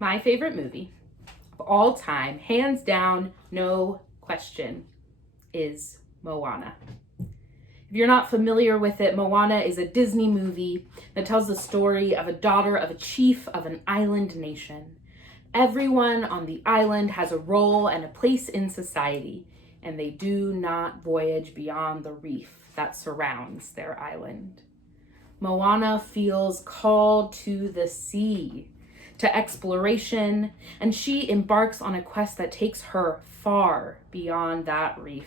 My favorite movie of all time, hands down, no question, is Moana. If you're not familiar with it, Moana is a Disney movie that tells the story of a daughter of a chief of an island nation. Everyone on the island has a role and a place in society, and they do not voyage beyond the reef that surrounds their island. Moana feels called to the sea, to exploration, and she embarks on a quest that takes her far beyond that reef,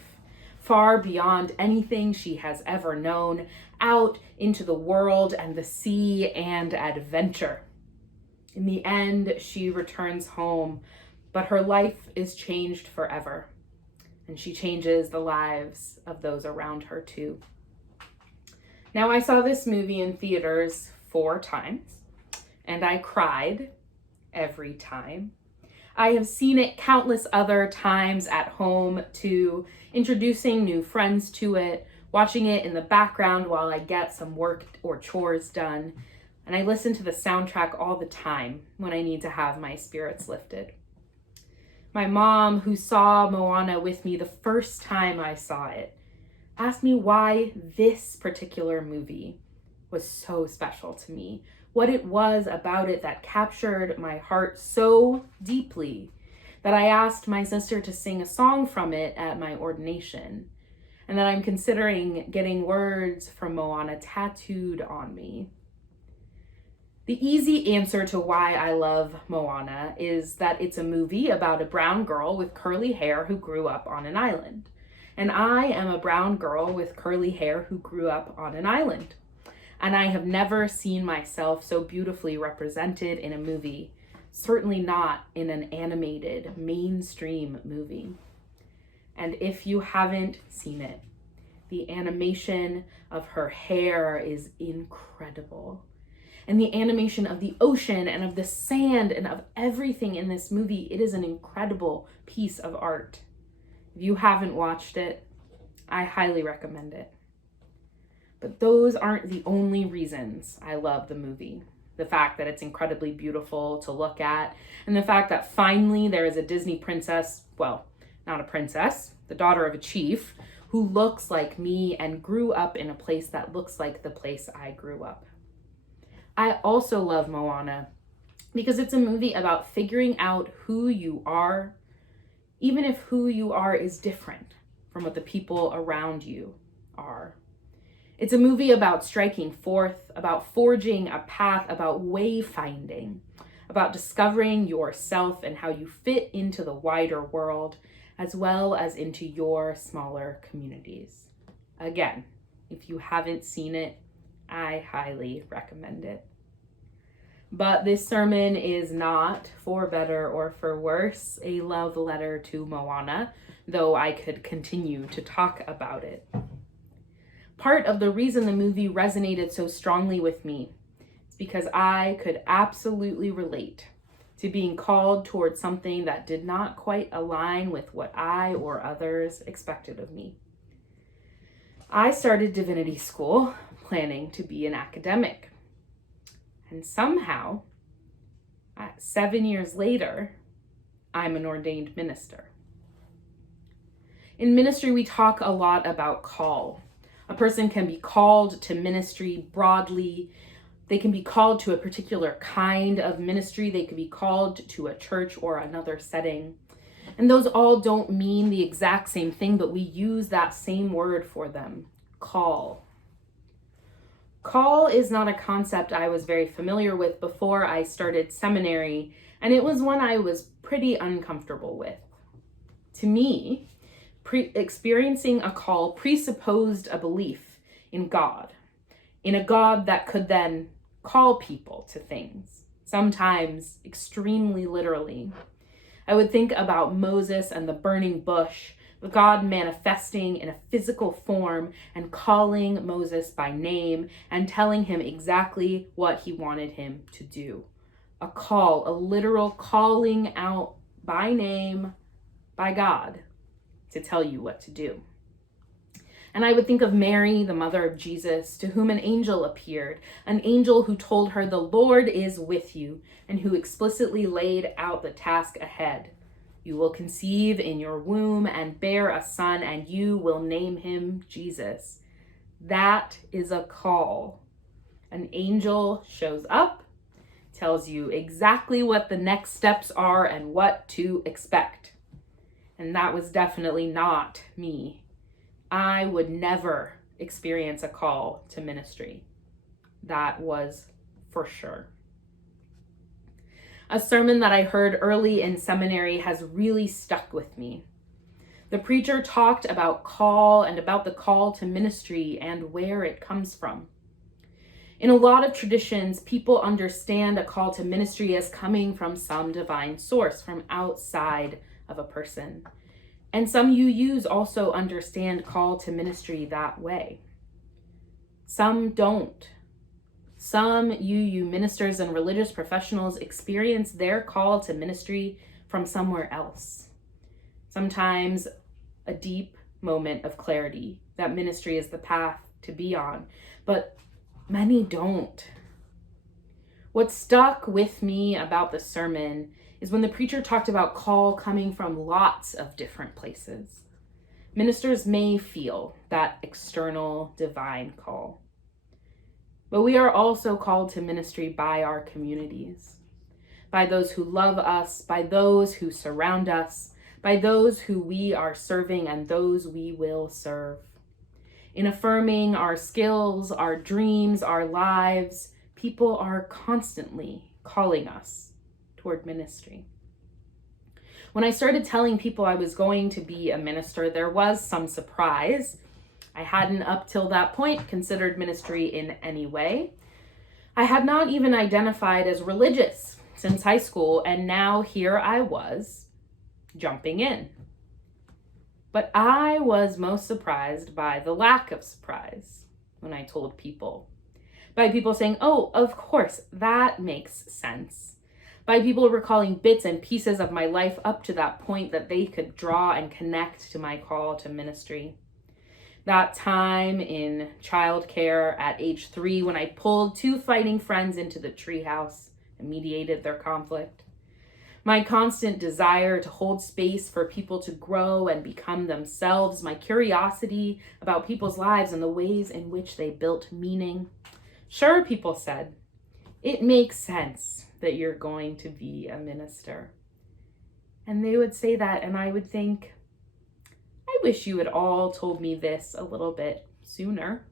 far beyond anything she has ever known, out into the world and the sea and adventure. In the end, she returns home, but her life is changed forever, and she changes the lives of those around her too. Now, I saw this movie in theaters 4 times, and I cried every time. I have seen it countless other times at home too, introducing new friends to it, watching it in the background while I get some work or chores done, and I listen to the soundtrack all the time when I need to have my spirits lifted. My mom, who saw Moana with me the first time I saw it, asked me why this particular movie was so special to me, what it was about it that captured my heart so deeply that I asked my sister to sing a song from it at my ordination, and that I'm considering getting words from Moana tattooed on me. The easy answer to why I love Moana is that it's a movie about a brown girl with curly hair who grew up on an island. And I am a brown girl with curly hair who grew up on an island. And I have never seen myself so beautifully represented in a movie, certainly not in an animated mainstream movie. And if you haven't seen it, the animation of her hair is incredible. And the animation of the ocean and of the sand and of everything in this movie, it is an incredible piece of art. If you haven't watched it, I highly recommend it. But those aren't the only reasons I love the movie. The fact that it's incredibly beautiful to look at, and the fact that finally there is a Disney princess, well, not a princess, the daughter of a chief, who looks like me and grew up in a place that looks like the place I grew up. I also love Moana because it's a movie about figuring out who you are, even if who you are is different from what the people around you are. It's a movie about striking forth, about forging a path, about wayfinding, about discovering yourself and how you fit into the wider world, as well as into your smaller communities. Again, if you haven't seen it, I highly recommend it. But this sermon is not, for better or for worse, a love letter to Moana, though I could continue to talk about it. Part of the reason the movie resonated so strongly with me is because I could absolutely relate to being called towards something that did not quite align with what I or others expected of me. I started divinity school planning to be an academic. And somehow, 7 years later, I'm an ordained minister. In ministry, we talk a lot about call. A person can be called to ministry broadly. They can be called to a particular kind of ministry. They could be called to a church or another setting. And those all don't mean the exact same thing, but we use that same word for them, call. Call is not a concept I was very familiar with before I started seminary, and it was one I was pretty uncomfortable with. To me, experiencing a call presupposed a belief in God, in a God that could then call people to things, sometimes extremely literally. I would think about Moses and the burning bush, the God manifesting in a physical form and calling Moses by name and telling him exactly what he wanted him to do. A call, a literal calling out by name by God to tell you what to do. And I would think of Mary, the mother of Jesus, to whom an angel appeared, an angel who told her, "The Lord is with you," and who explicitly laid out the task ahead. "You will conceive in your womb and bear a son, and you will name him Jesus." That is a call. An angel shows up, tells you exactly what the next steps are and what to expect. And that was definitely not me. I would never experience a call to ministry. That was for sure. A sermon that I heard early in seminary has really stuck with me. The preacher talked about call and about the call to ministry and where it comes from. In a lot of traditions, people understand a call to ministry as coming from some divine source, from outside of a person. And some UUs also understand call to ministry that way. Some don't. Some UU ministers and religious professionals experience their call to ministry from somewhere else. Sometimes a deep moment of clarity that ministry is the path to be on, but many don't. What stuck with me about the sermon is when the preacher talked about call coming from lots of different places. Ministers may feel that external divine call, but we are also called to ministry by our communities, by those who love us, by those who surround us, by those who we are serving and those we will serve. In affirming our skills, our dreams, our lives, people are constantly calling us toward ministry. When I started telling people I was going to be a minister, there was some surprise. I hadn't up till that point considered ministry in any way. I had not even identified as religious since high school, and now here I was, jumping in. But I was most surprised by the lack of surprise when I told people. By people saying, "Oh, of course, that makes sense." By people recalling bits and pieces of my life up to that point that they could draw and connect to my call to ministry. That time in childcare at age 3 when I pulled 2 fighting friends into the treehouse and mediated their conflict. My constant desire to hold space for people to grow and become themselves, my curiosity about people's lives and the ways in which they built meaning. Sure, people said, "It makes sense that you're going to be a minister." And they would say that, and I would think, I wish you had all told me this a little bit sooner.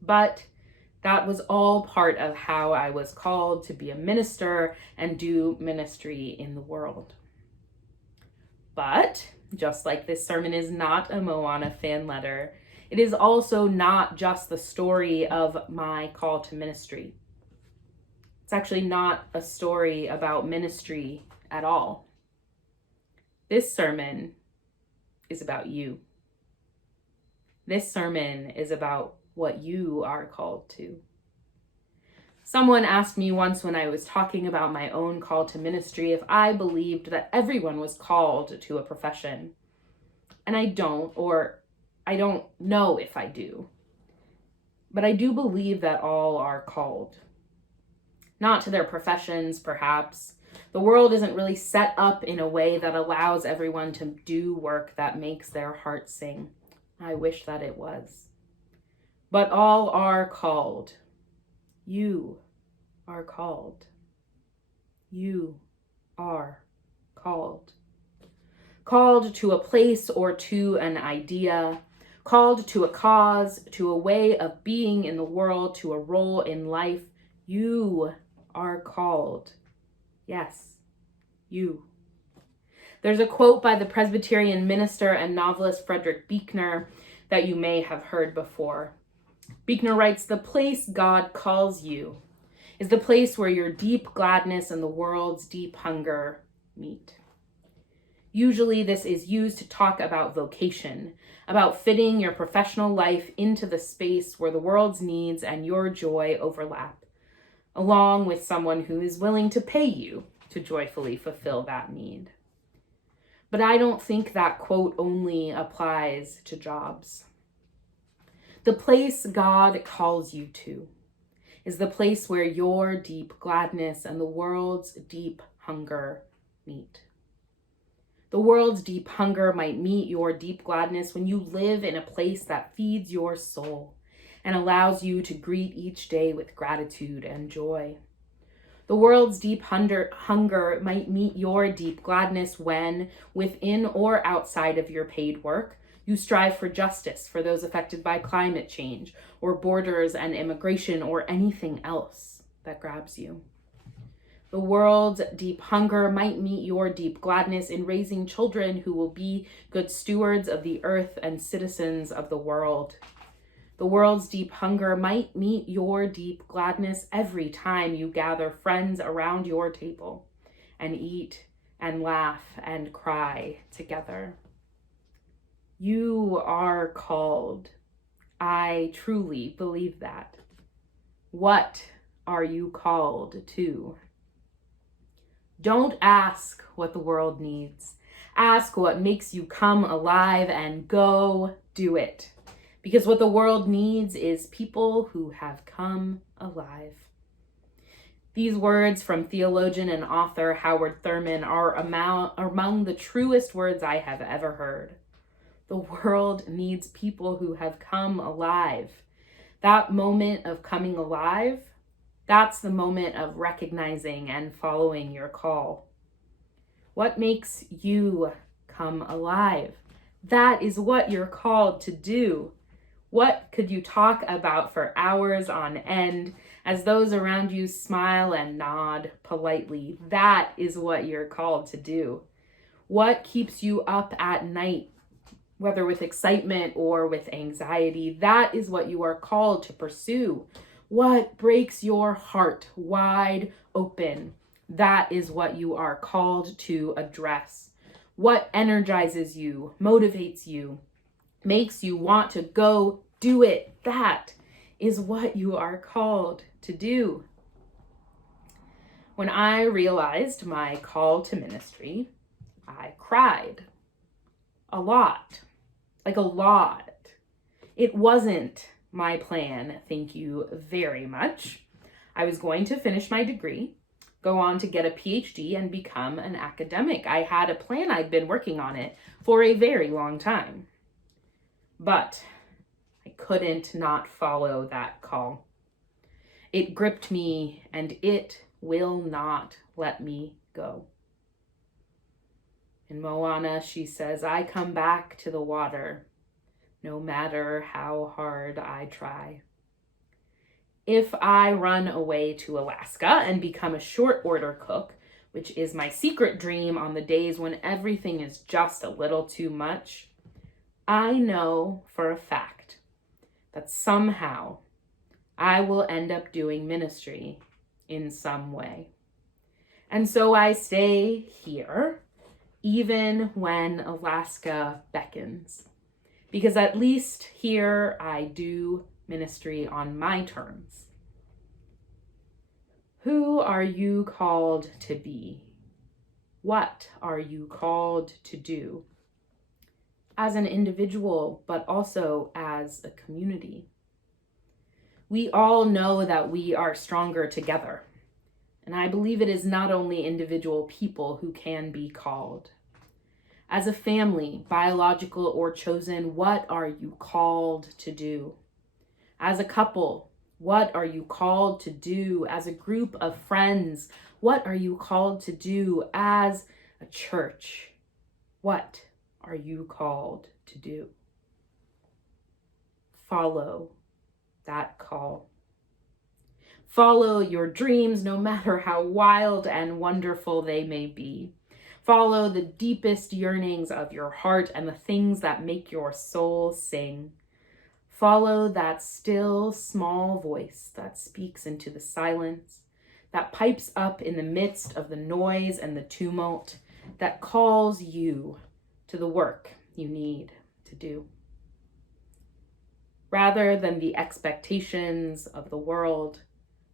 But that was all part of how I was called to be a minister and do ministry in the world. But just like this sermon is not a Moana fan letter, it is also not just the story of my call to ministry. It's actually not a story about ministry at all. This sermon is about you. This sermon is about what you are called to. Someone asked me once when I was talking about my own call to ministry if I believed that everyone was called to a profession. And I don't, or I don't know if I do. But I do believe that all are called. Not to their professions, perhaps. The world isn't really set up in a way that allows everyone to do work that makes their heart sing. I wish that it was. But all are called. You are called. You are called. Called to a place or to an idea, called to a cause, to a way of being in the world, to a role in life. You are called. Yes, you. There's a quote by the Presbyterian minister and novelist Frederick Buechner that you may have heard before. Buechner writes, "The place God calls you is the place where your deep gladness and the world's deep hunger meet." Usually this is used to talk about vocation, about fitting your professional life into the space where the world's needs and your joy overlap, along with someone who is willing to pay you to joyfully fulfill that need. But I don't think that quote only applies to jobs. The place God calls you to is the place where your deep gladness and the world's deep hunger meet. The world's deep hunger might meet your deep gladness when you live in a place that feeds your soul and allows you to greet each day with gratitude and joy. The world's deep hunger might meet your deep gladness when, within or outside of your paid work, you strive for justice for those affected by climate change or borders and immigration or anything else that grabs you. The world's deep hunger might meet your deep gladness in raising children who will be good stewards of the earth and citizens of the world. The world's deep hunger might meet your deep gladness every time you gather friends around your table and eat and laugh and cry together. You are called. I truly believe that. What are you called to? Don't ask what the world needs. Ask what makes you come alive and go do it. Because what the world needs is people who have come alive. These words from theologian and author Howard Thurman are among the truest words I have ever heard. The world needs people who have come alive. That moment of coming alive, that's the moment of recognizing and following your call. What makes you come alive? That is what you're called to do. What could you talk about for hours on end as those around you smile and nod politely? That is what you're called to do. What keeps you up at night, whether with excitement or with anxiety? That is what you are called to pursue. What breaks your heart wide open? That is what you are called to address. What energizes you, motivates you, makes you want to go do it? That is what you are called to do. When I realized my call to ministry, I cried. A lot. Like a lot. It wasn't my plan, thank you very much. I was going to finish my degree, go on to get a PhD, and become an academic. I had a plan. I'd been working on it for a very long time. But I couldn't not follow that call. It gripped me, and it will not let me go. In Moana, she says, I come back to the water, no matter how hard I try. If I run away to Alaska and become a short order cook, which is my secret dream on the days when everything is just a little too much, I know for a fact that somehow I will end up doing ministry in some way. And so I stay here, even when Alaska beckons. Because at least here I do ministry on my terms. Who are you called to be? What are you called to do? As an individual, but also as a community. We all know that we are stronger together. And I believe it is not only individual people who can be called. As a family, biological or chosen, what are you called to do? As a couple, what are you called to do? As a group of friends, what are you called to do? As a church, what are you called to do? Follow that call. Follow your dreams, no matter how wild and wonderful they may be. Follow the deepest yearnings of your heart and the things that make your soul sing. Follow that still, small voice that speaks into the silence, that pipes up in the midst of the noise and the tumult, that calls you to the work you need to do. Rather than the expectations of the world,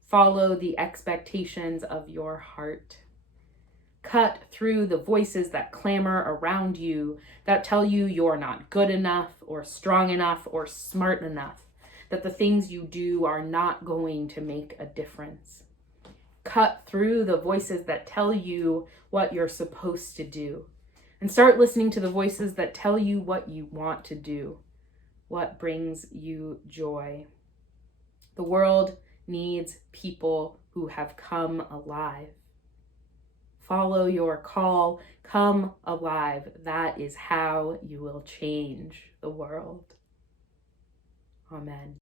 follow the expectations of your heart. Cut through the voices that clamor around you, that tell you you're not good enough or strong enough or smart enough. that the things you do are not going to make a difference. Cut through the voices that tell you what you're supposed to do and start listening to the voices that tell you what you want to do, what brings you joy. The world needs people who have come alive. Follow your call, come alive. That is how you will change the world. Amen.